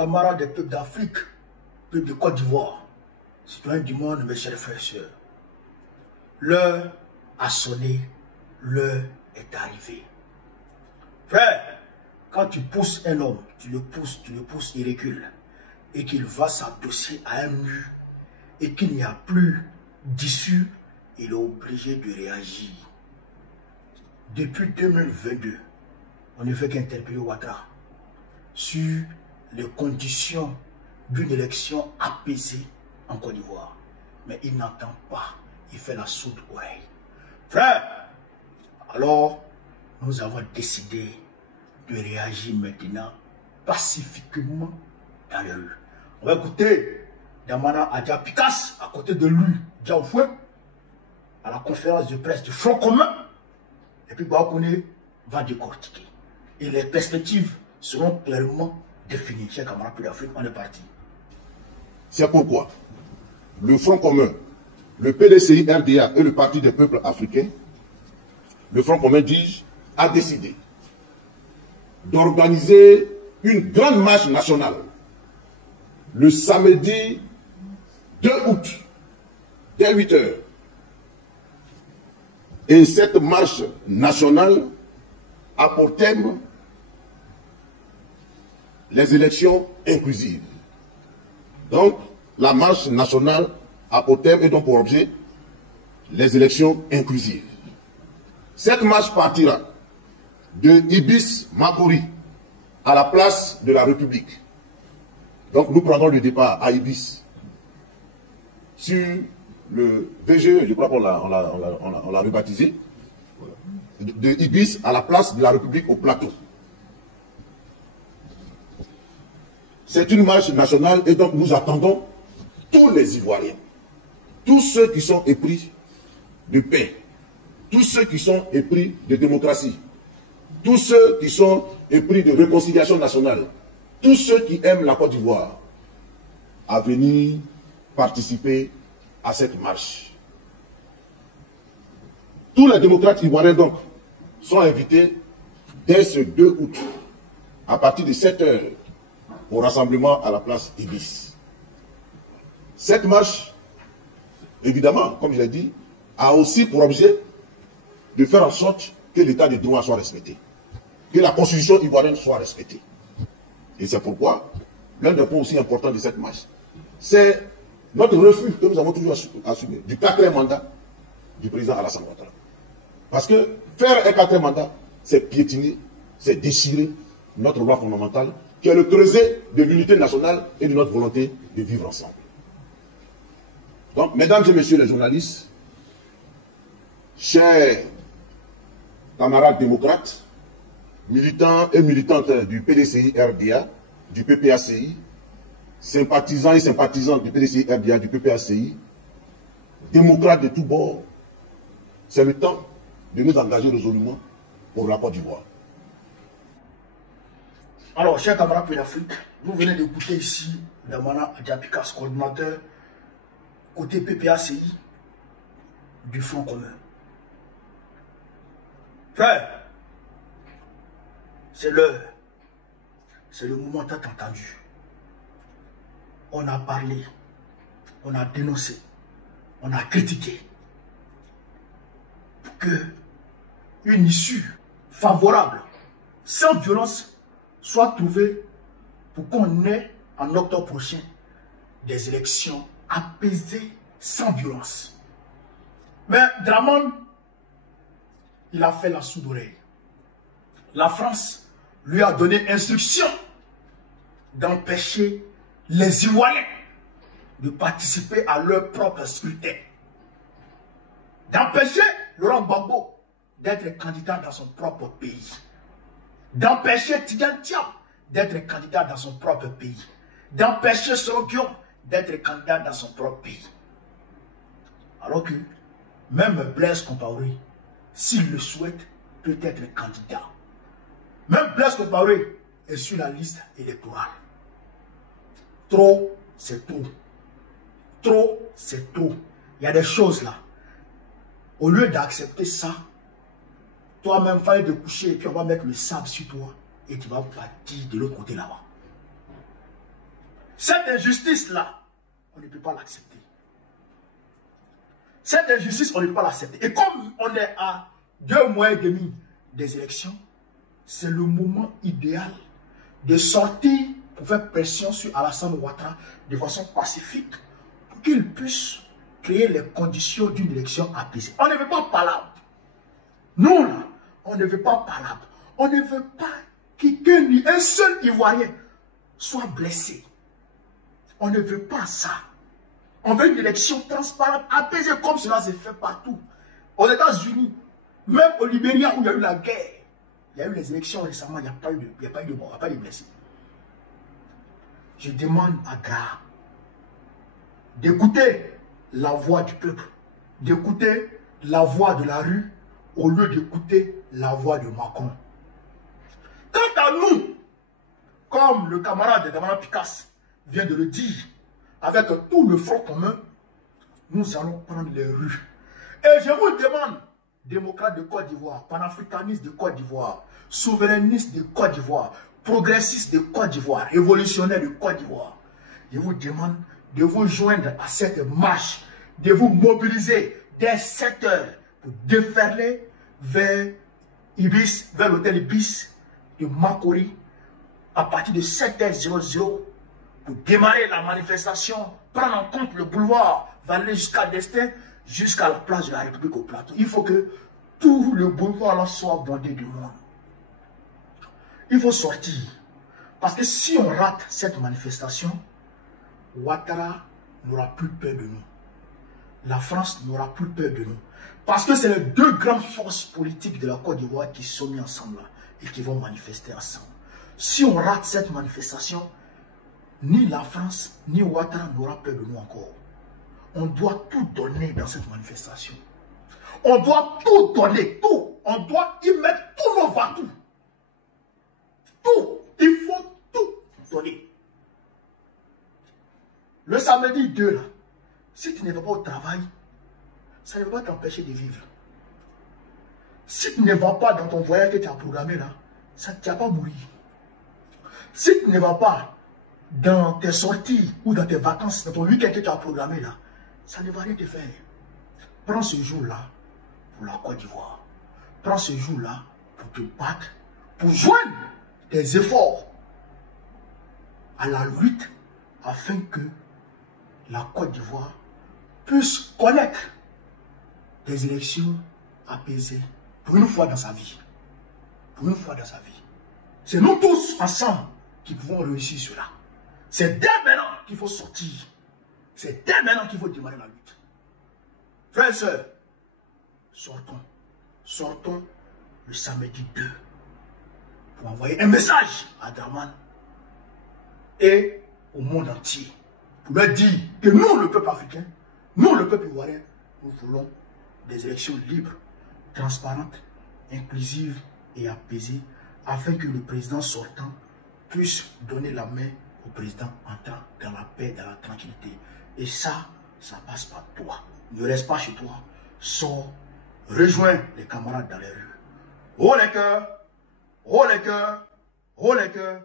camarades des peuples d'Afrique, peuples de Côte d'Ivoire, citoyens du monde, mes chers frères et sœurs, l'heure a sonné, l'heure est arrivée. Frère, quand tu pousses un homme, tu le pousses, il recule, et qu'il va s'adosser à un mur, et qu'il n'y a plus d'issue, il est obligé de réagir. Depuis 2022, on ne fait qu'interpeller Ouattara sur les conditions d'une élection apaisée en Côte d'Ivoire. Mais il n'entend pas, il fait la sourde oreille. Frère, alors nous avons décidé de réagir maintenant pacifiquement dans les rues. On va écouter Damana Adja Pikas à côté de lui, Diaoufoué, à la conférence de presse du Front commun. Et puis Baokoune va décortiquer. Et les perspectives seront clairement définies. Chers camarades d'Afrique, on est parti. C'est pourquoi le Front commun, le PDCI-RDA et le Parti des peuples africains, le Front commun, dis-je, a décidé d'organiser une grande marche nationale le samedi 2 août, dès 8 h. Et cette marche nationale a pour thème les élections inclusives. Donc, la marche nationale a pour thème et donc pour objet les élections inclusives. Cette marche partira de Ibis Makori à la place de la République. Donc, nous prendrons le départ à Ibis sur le VGE, je crois qu'on l'a rebaptisé, de Ibis à la place de la République au plateau. C'est une marche nationale et donc nous attendons tous les Ivoiriens, tous ceux qui sont épris de paix, tous ceux qui sont épris de démocratie, tous ceux qui sont épris de réconciliation nationale, tous ceux qui aiment la Côte d'Ivoire, à venir participer à cette marche. Tous les démocrates ivoiriens donc sont invités dès ce 2 août à partir de 7 h au rassemblement à la place Ibis. Cette marche, évidemment, comme je l'ai dit, a aussi pour objet de faire en sorte que l'état de droit soit respecté, que la constitution ivoirienne soit respectée. Et c'est pourquoi l'un des points aussi importants de cette marche, c'est notre refus que nous avons toujours assumé du 4e mandat du président Alassane Ouattara. Parce que faire un 4e mandat, c'est piétiner, c'est déchirer notre loi fondamentale, qui est le creuset de l'unité nationale et de notre volonté de vivre ensemble. Donc, mesdames et messieurs les journalistes, chers camarades démocrates, militants et militantes du PDCI-RDA, du PPACI, sympathisants et sympathisantes du PDCI-RDA, du PPACI, démocrates de tous bords, c'est le temps de nous engager résolument pour la Côte d'Ivoire. Alors, chers camarades de l'Afrique, vous venez d'écouter ici Damana Adja Pikas, coordinateur côté PPACI du Front commun. Frère, c'est l'heure, c'est le moment tant entendu. On a parlé, on a dénoncé, on a critiqué pour que une issue favorable, sans violence, soit trouvée pour qu'on ait en octobre prochain des élections apaisées sans violence. Mais Dramane, il a fait la sourde oreille. La France lui a donné instruction d'empêcher les Ivoiriens de participer à leur propre scrutin. D'empêcher Laurent Gbagbo d'être candidat dans son propre pays. D'empêcher Tidjane Thiam d'être candidat dans son propre pays. D'empêcher Sorokion d'être candidat dans son propre pays. Alors que même Blaise Compaoré, s'il le souhaite, peut être candidat. Même Blaise Compaoré est sur la liste électorale. Trop, c'est trop. Trop, c'est trop. Il y a des choses là. Au lieu d'accepter ça, toi-même, il fallait te coucher et puis on va mettre le sable sur toi et tu vas partir de l'autre côté là-bas. Cette injustice-là, on ne peut pas l'accepter. Cette injustice, on ne peut pas l'accepter. Et comme on est à 2 mois et demi des élections, c'est le moment idéal de sortir pour faire pression sur Alassane Ouattara de façon pacifique pour qu'il puisse créer les conditions d'une élection apaisée. On ne veut pas palabre. Nous, là, on ne veut pas palabre. On ne veut pas qu'un ni un seul Ivoirien soit blessé. On ne veut pas ça. On veut une élection transparente, apaisée comme cela se fait partout. Aux États-Unis, même au Libéria où il y a eu la guerre, il y a eu les élections récemment, il n'y a pas eu de mort, il n'y a pas eu de blessés. Je demande à Gra d'écouter la voix du peuple, d'écouter la voix de la rue au lieu d'écouter la voix de Macron. Quant à nous, comme le camarade Picasse vient de le dire, avec tout le front commun, nous allons prendre les rues. Et je vous demande, démocrates de Côte d'Ivoire, panafricanistes de Côte d'Ivoire, souverainistes de Côte d'Ivoire, progressistes de Côte d'Ivoire, révolutionnaires de Côte d'Ivoire, je vous demande de vous joindre à cette marche, de vous mobiliser dès 7 heures pour déferler vers Ibis, vers l'hôtel Ibis de Makori à partir de 7h00 pour démarrer la manifestation, prendre en compte le boulevard, va aller jusqu'à Destin, jusqu'à la place de la République au plateau. Il faut que tout le boulevard là soit bondé de monde. Il faut sortir. Parce que si on rate cette manifestation, Ouattara n'aura plus peur de nous. La France n'aura plus peur de nous. Parce que c'est les 2 grandes forces politiques de la Côte d'Ivoire qui sont mis ensemble là et qui vont manifester ensemble. Si on rate cette manifestation, ni la France, ni Ouattara n'aura peur de nous encore. On doit tout donner dans cette manifestation. On doit tout donner, tout. On doit y mettre tous nos vatous. Tout. Il faut tout donner. Le samedi 2, là, si tu ne vas pas au travail, ça ne va pas t'empêcher de vivre. Si tu ne vas pas dans ton voyage que tu as programmé là, ça ne va pas mourir. Si tu ne vas pas dans tes sorties ou dans tes vacances, dans ton week-end que tu as programmé là, ça ne va rien te faire. Prends ce jour-là pour la Côte d'Ivoire. Prends ce jour-là pour te battre, pour joindre tes efforts à la lutte afin que la Côte d'Ivoire puisse connaître des élections apaisées pour une fois dans sa vie. Pour une fois dans sa vie. C'est nous tous ensemble qui pouvons réussir cela. C'est dès maintenant qu'il faut sortir. C'est dès maintenant qu'il faut démarrer la lutte. Frères et sœurs, sortons. Sortons le samedi 2 pour envoyer un message à Draman et au monde entier. Pour leur dire que nous, le peuple africain, nous, le peuple ivoirien, nous voulons des élections libres, transparentes, inclusives et apaisées afin que le président sortant puisse donner la main au président entrant dans la paix, dans la tranquillité. Et ça passe par toi. Ne reste pas chez toi. Sors, rejoins les camarades dans les rues. Oh les cœurs, oh les cœurs, oh les cœurs.